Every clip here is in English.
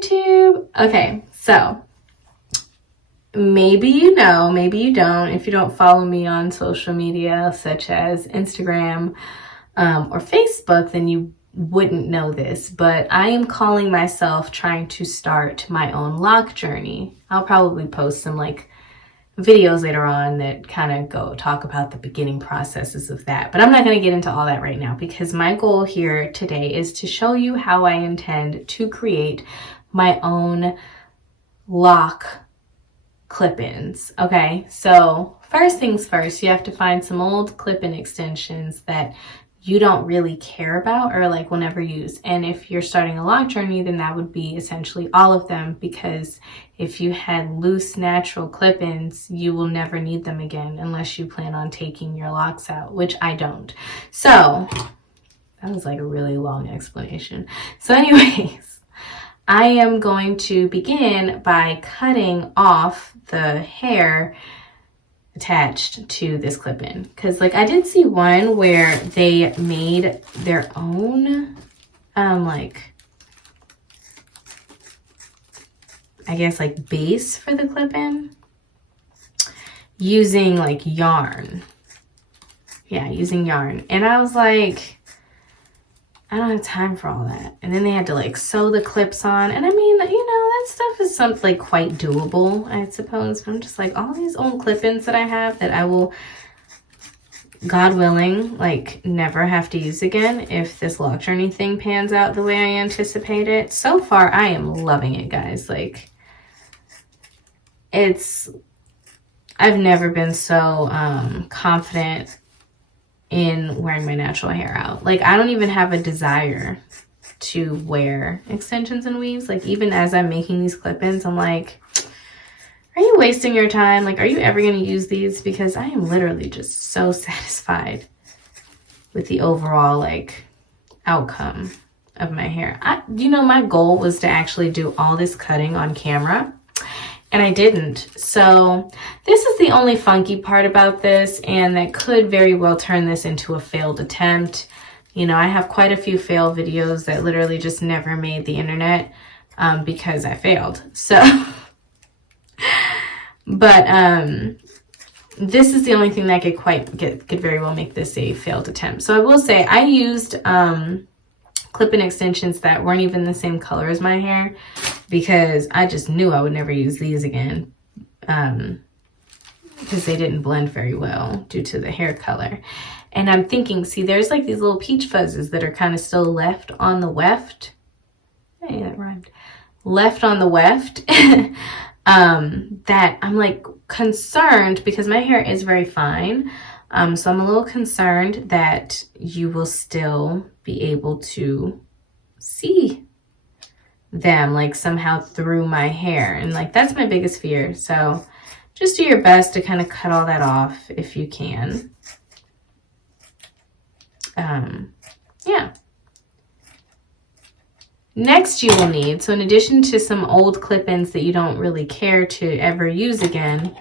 YouTube. Okay, so maybe you know, maybe you don't. If you don't follow me on social media such as Instagram or Facebook, then you wouldn't know this, but I am calling myself trying to start my own lock journey. I'll probably post some like videos later on that kind of go talk about the beginning processes of that, but I'm not going to get into all that right now because my goal here today is to show you how I intend to create my own lock clip-ins. Okay, so first things first, you have to find some old clip-in extensions that you don't really care about or like will never use. And if you're starting a lock journey, then that would be essentially all of them, because if you had loose natural clip-ins, you will never need them again unless you plan on taking your locks out, which I don't. So that was like a really long explanation. So anyways, I am going to begin by cutting off the hair attached to this clip-in, because like I did see one where they made their own like I guess like base for the clip-in using like yarn. Yeah, using yarn. And I was like, I don't have time for all that. And then they had to like sew the clips on. And I mean, you know, that stuff is something like quite doable, I suppose. But I'm just like, all these old clip-ins that I have that I will, God willing, like never have to use again if this lock journey thing pans out the way I anticipate it. So far, I am loving it, guys. Like, I've never been so confident in wearing my natural hair out. Like, I don't even have a desire to wear extensions and weaves. Like, even as I'm making these clip-ins, I'm like, are you wasting your time? Like, are you ever going to use these? Because I am literally just so satisfied with the overall like outcome of my hair. You know, my goal was to actually do all this cutting on camera, and I didn't. So this is the only funky part about this, and that could very well turn this into a failed attempt. You know, I have quite a few fail videos that literally just never made the internet because I failed. So, but this is the only thing that could very well make this a failed attempt. So I will say I used clip-in extensions that weren't even the same color as my hair, because I just knew I would never use these again because they didn't blend very well due to the hair color. And I'm thinking, see, there's like these little peach fuzzes that are kind of still left on the weft. Hey, that rhymed. Left on the weft. That I'm like concerned, because my hair is very fine. So I'm a little concerned that you will still be able to see them like somehow through my hair, and like that's my biggest fear. So just do your best to kind of cut all that off if you can. Yeah. Next you will need, so in addition to some old clip-ins that you don't really care to ever use again,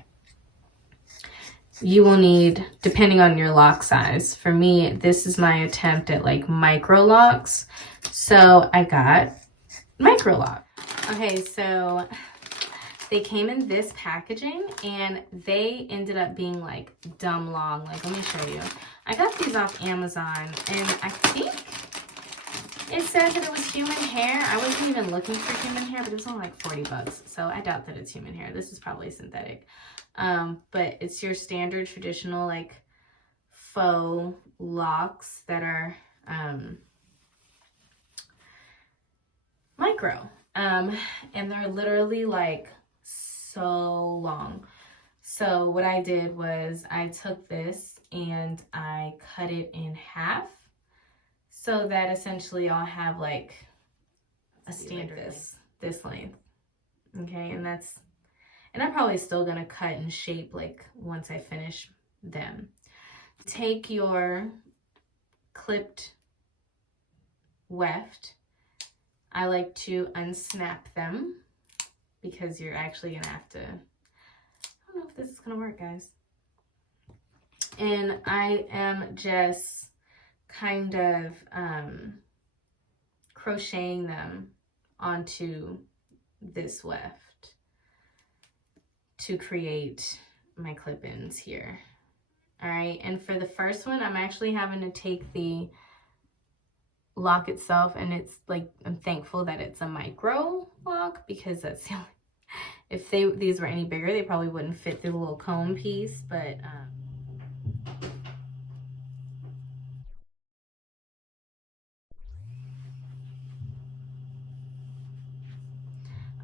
you will need, depending on your lock size. For me, this is my attempt at like micro locks. So I got micro-loc. Okay, so they came in this packaging and they ended up being like dumb long. Like, let me show you. I got these off Amazon, and I think it said that it was human hair. I wasn't even looking for human hair, but it was only like 40 bucks. So I doubt that it's human hair. This is probably synthetic. But it's your standard traditional like faux locks that are micro. And they're literally like so long. So what I did was I took this and I cut it in half, so that essentially I'll have like a standard like this length. Okay, and I'm probably still gonna cut and shape like once I finish them. Take your clipped weft. I like to unsnap them because you're actually gonna have to, I don't know if this is gonna work, guys. And I am just kind of crocheting them onto this weft to create my clip-ins here. All right, and for the first one, I'm actually having to take the lock itself, and it's like, I'm thankful that it's a micro lock, because that's the only, if these were any bigger, they probably wouldn't fit through the little comb piece, but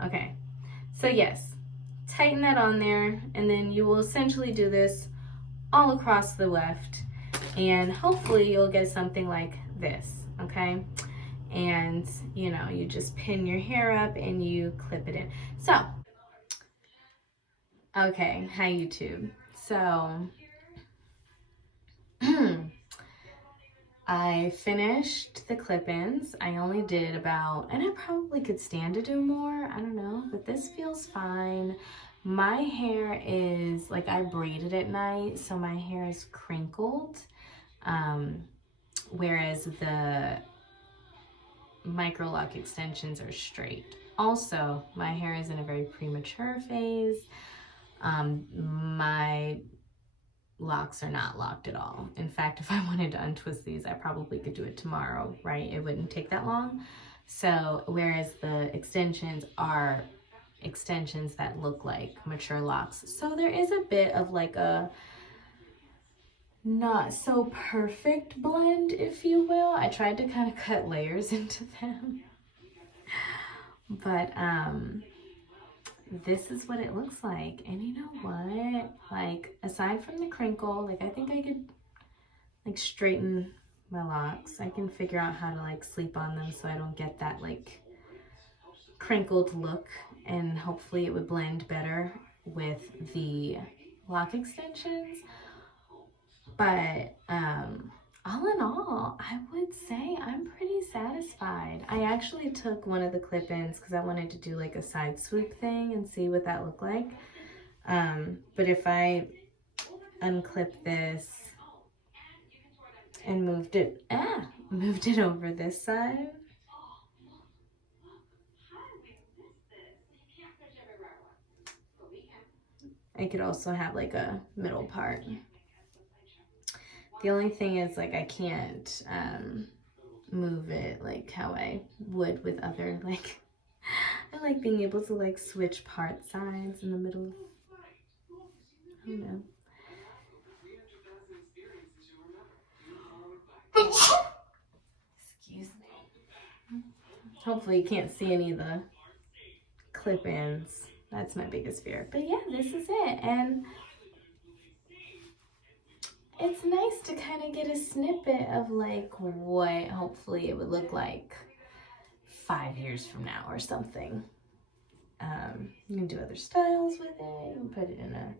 okay. So yes, tighten that on there, and then you will essentially do this all across the weft, and hopefully you'll get something like this, okay? And you know, you just pin your hair up and you clip it in. So, okay, hi YouTube. So, I finished the clip-ins. I only did about, and I probably could stand to do more, I don't know, but this feels fine. My hair is, like, I braided at night, so my hair is crinkled, whereas the micro-loc extensions are straight. Also, my hair is in a very premature phase. My locks are not locked at all. In fact, if I wanted to untwist these, I probably could do it tomorrow, right? It wouldn't take that long. So, whereas the extensions are extensions that look like mature locks. So there is a bit of like a not so perfect blend, if you will. I tried to kind of cut layers into them. But this is what it looks like. And you know what? Like, aside from the crinkle, like, I think I could like straighten my locks. I can figure out how to like sleep on them so I don't get that like crinkled look, and hopefully it would blend better with the lock extensions. But all in all, I would say I'm pretty satisfied. I actually took one of the clip-ins because I wanted to do like a side swoop thing and see what that looked like. But if I unclip this and moved it over this side, I could also have like a middle part. The only thing is, like, I can't move it like how I would with other, like, I like being able to like switch part sides in the middle. I don't know. Excuse me. Hopefully you can't see any of the clip-ins. That's my biggest fear. But yeah, this is it. And it's nice to kind of get a snippet of like what hopefully it would look like 5 years from now or something. You can do other styles with it. You can put it in a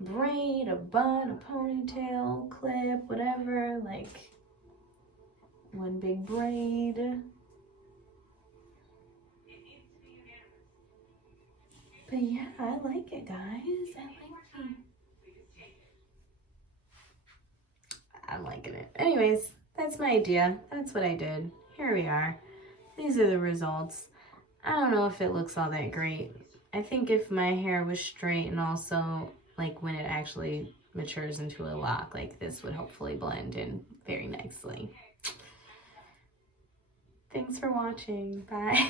braid, a bun, a ponytail, clip, whatever. Like one big braid. But yeah, I like it, guys. I'm liking it. Anyways, that's my idea. That's what I did. Here we are. These are the results. I don't know if it looks all that great. I think if my hair was straight, and also like when it actually matures into a lock, like this would hopefully blend in very nicely. Thanks for watching. Bye.